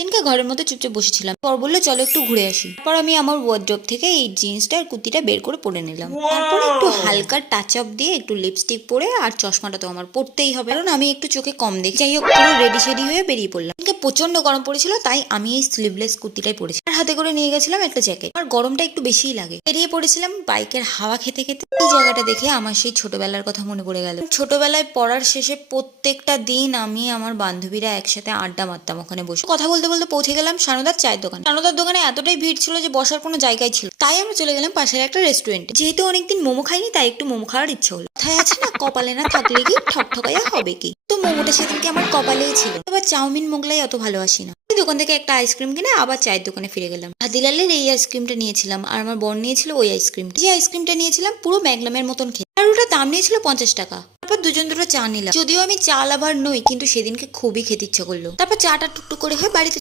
দিনকে ঘরের মধ্যে চুপচাপ বসেছিলাম, পর বললো চলো একটু ঘুরে আসি। তারপর আমি আমার ওয়ার্ড্রপ থেকে এই জিন্সটা আর কুর্তিটা বের করে পরে নিলাম। তারপরে একটু হালকা টাচ আপ দিয়ে একটু লিপস্টিক পরে, আর চশমাটা তো আমার পরতেই হবে কারণ আমি একটু চোখে কম দেখি। যাই হোক, পুরো রেডি শেডি হয়ে বেরিয়ে পড়লাম। প্রচন্ড গরম পড়েছিল, তাই আমি এই স্লিভলেস কুর্তিটাই পরেছি আর হাতে করে নিয়ে গেছিলাম একটা জ্যাকেট। আর গরমটা একটু বেশিই লাগে। বেরিয়ে পড়েছিলাম বাইকের হাওয়া খেতে খেতে। এই জায়গাটা দেখে আমার সেই ছোটবেলার কথা মনে পড়ে গেল। ছোটবেলায় পড়ার শেষে প্রত্যেকটা দিন আমি আমার বান্ধবীরা একসাথে আড্ডা মারতাম ওখানে বসে। কথা বলতে বলতে পৌঁছে গেলাম সানুদার চায়ের দোকান। সানুদার দোকানে এতটাই ভিড় ছিল যে বসার কোনো জায়গায় ছিল, তাই আমরা চলে গেলাম পাশের একটা রেস্টুরেন্টে। যেহেতু অনেকদিন মোমো খাইনি, তাই একটু মোমো খাওয়ার ইচ্ছে হলো। কথায় আছে না, কপালে না থাকলে কি ঠকঠকাইয়া হবে কি। তো মোমোটা সেদিনকে আমার কপালেই ছিল। এবার চাউমিন মোগলাই অত ভালোবাসি না। দোকান থেকে একটা আইসক্রিম কিনে আবার চায়ের দোকানে ফিরে গেলাম। হাদিলালের এই আইসক্রিমটা নিয়েছিলাম আর আমার বোন নিয়েছিল ওই আইসক্রিমটা। যে আইসক্রিমটা নিয়েছিলাম পুরো ম্যাগনামের মতন খেতে, আর ওটার দাম নিয়েছিল 50 টাকা। তারপর দুজন দুটো চা নিলাম। যদিও আমি চা লাভার নই, কিন্তু সেদিনকে খুবই খেতে ইচ্ছা করলো। তারপর চাটা টুকটুক করে খেয়ে বাড়িতে